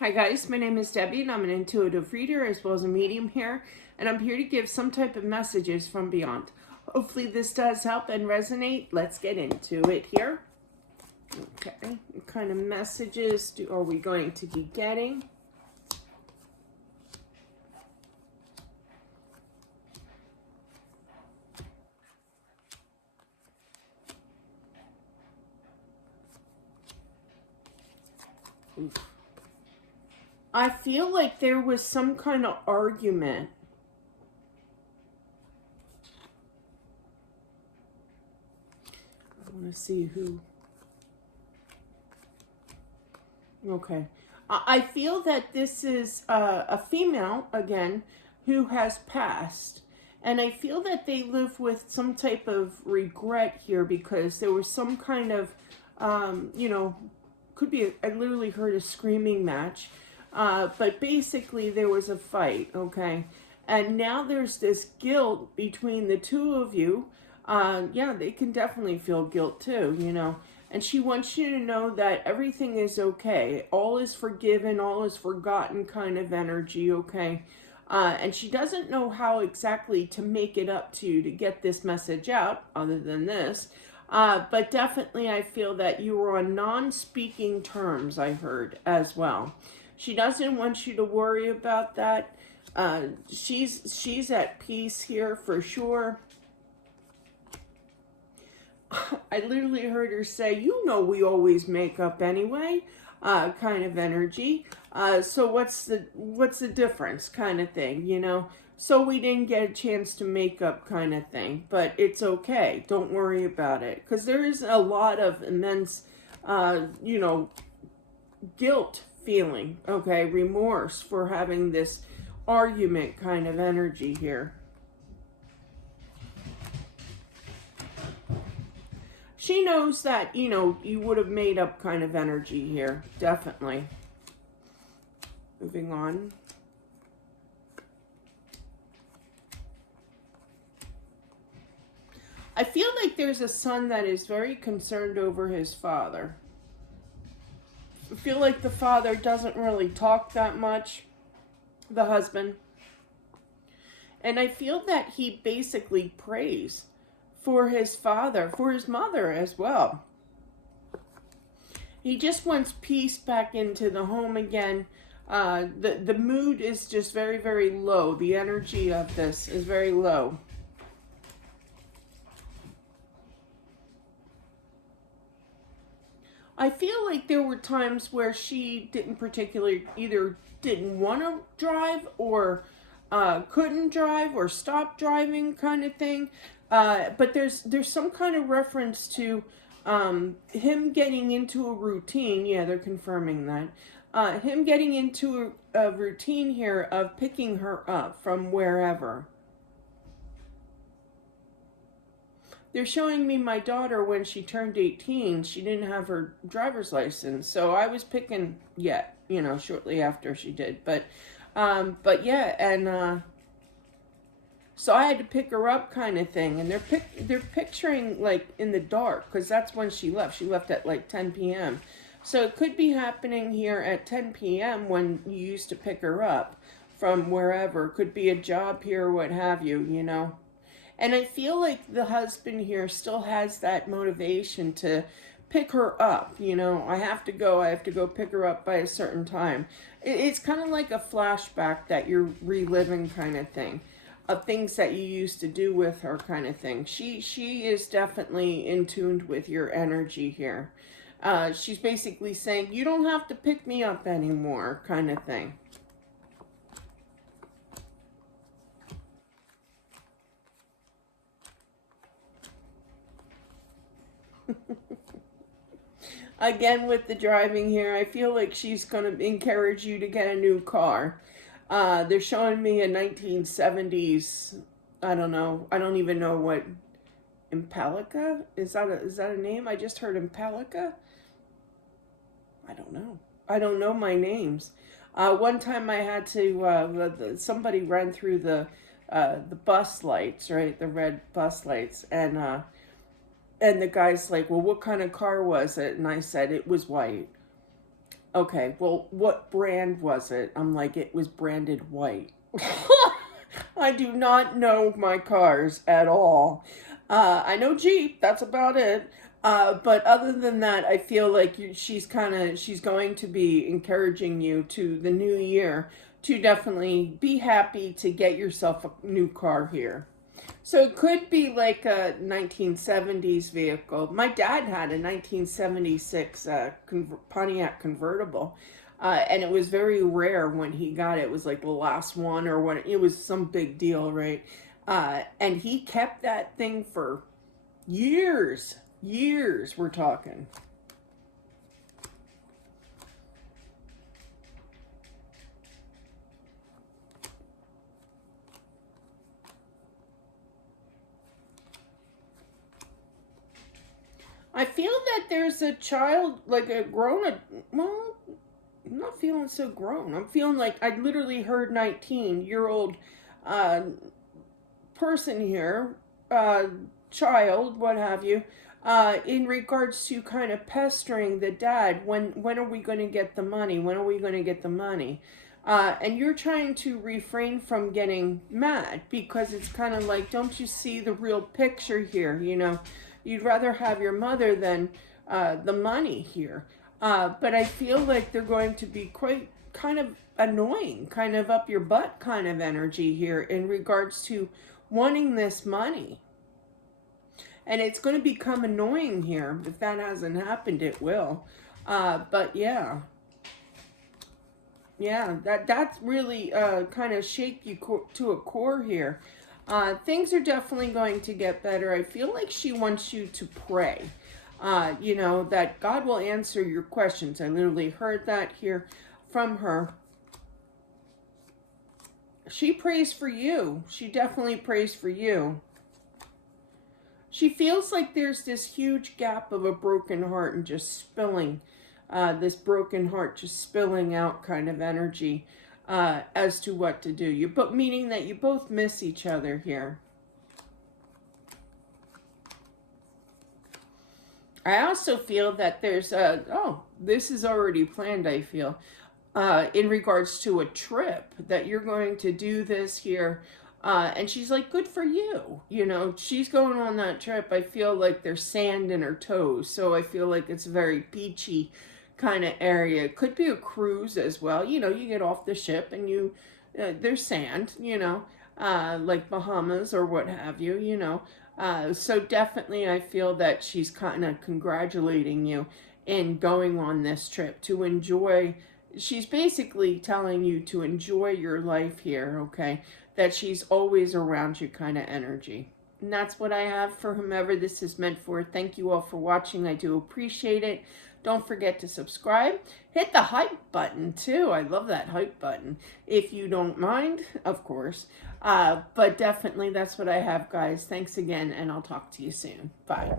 Hi guys, my name is Debbie and I'm an intuitive reader as well as a medium here, and I'm here to give some type of messages from beyond. Hopefully this does help and resonate. Let's get into it here. Okay, what kind of messages are we going to be getting? Oof. I feel like there was some kind of argument. I want to see who. Okay. I feel that this is a female, again, who has passed. And I feel that they live with some type of regret here because there was some kind of, could be, I literally heard a screaming match. But basically there was a fight, okay? And now there's this guilt between the two of you. Yeah, they can definitely feel guilt too. And she wants you to know that everything is okay. All is forgiven, all is forgotten kind of energy, okay? And she doesn't know how exactly to make it up to you to get this message out, other than this. But definitely I feel that you were on non-speaking terms, I heard, as well. She doesn't want you to worry about that. She's at peace here for sure. I literally heard her say, we always make up anyway, kind of energy. So what's the difference kind of thing. So we didn't get a chance to make up kind of thing, but it's okay. Don't worry about it. Because there is a lot of immense, guilt feeling, okay, remorse for having this argument kind of energy here. She knows that, you would have made up kind of energy here. Definitely. Moving on. I feel like there's a son that is very concerned over his father. I feel like the father doesn't really talk that much, the husband. And I feel that he basically prays for his father, for his mother as well. He just wants peace back into the home again. The mood is just very, very low. The energy of this is very low. I feel like there were times where she didn't particularly either didn't want to drive or couldn't drive or stopped driving kind of thing. But there's some kind of reference to him getting into a routine. Yeah, they're confirming that. Him getting into a routine here of picking her up from wherever. They're showing me my daughter when she turned 18. She didn't have her driver's license, so I was picking shortly after she did. But yeah, and so I had to pick her up, kind of thing. And they're picturing like in the dark because that's when she left. She left at like 10 p.m. So it could be happening here at 10 p.m. when you used to pick her up from wherever. Could be a job here, what have you. And I feel like the husband here still has that motivation to pick her up. I have to go pick her up by a certain time. It's kind of like a flashback that you're reliving kind of thing of things that you used to do with her kind of thing. She is definitely in tune with your energy here. She's basically saying, you don't have to pick me up anymore kind of thing. Again, with the driving here, I feel like she's going to encourage you to get a new car. They're showing me a 1970s, I don't know, I don't even know what, Impelica? Is that a name? I just heard Impelica. I don't know. I don't know my names. One time I had to, somebody ran through the bus lights, right? The red bus lights. And the guy's like, well, what kind of car was it? And I said, it was white. Okay, well, what brand was it? I'm like, it was branded white. I do not know my cars at all. I know Jeep, that's about it. But other than that, I feel like she's going to be encouraging you to the new year to definitely be happy to get yourself a new car here. So it could be like a 1970s vehicle. My dad had a 1976 Pontiac convertible. And it was very rare when he got it. It was like the last one, or when it was some big deal, right? And he kept that thing for years. Years, we're talking. I feel that there's a child, like a grown, well, I'm not feeling so grown. I'm feeling like I literally heard 19-year-old uh, person here, uh, child, what have you, in regards to kind of pestering the dad. When are we going to get the money? When are we going to get the money? And you're trying to refrain from getting mad because it's kind of like, don't you see the real picture here? You know, you'd rather have your mother than the money here. But I feel like they're going to be quite kind of annoying, kind of up your butt kind of energy here in regards to wanting this money. And it's going to become annoying here. If that hasn't happened, it will. But yeah. Yeah, that's really kind of shake you to a core here. Things are definitely going to get better. I feel like she wants you to pray. You know, that God will answer your questions. I literally heard that here from her. She prays for you. She definitely prays for you. She feels like there's this huge gap of a broken heart and just spilling, this broken heart just spilling out kind of energy as to what to do. But meaning that you both miss each other here. I also feel that there's this is already planned, I feel, in regards to a trip that you're going to do this here. And she's like, good for you. You know, she's going on that trip. I feel like there's sand in her toes. So I feel like it's a very beachy kind of area. It could be a cruise as well. You know, you get off the ship and there's sand, you know, like Bahamas or what have you, you know. So definitely I feel that she's kind of congratulating you in going on this trip to enjoy. She's basically telling you to enjoy your life here, okay? That she's always around you kind of energy. And that's what I have for whomever this is meant for. Thank you all for watching. I do appreciate it. Don't forget to subscribe. Hit the hype button too. I love that hype button. If you don't mind, of course. But definitely that's what I have, guys. Thanks again, and I'll talk to you soon. Bye.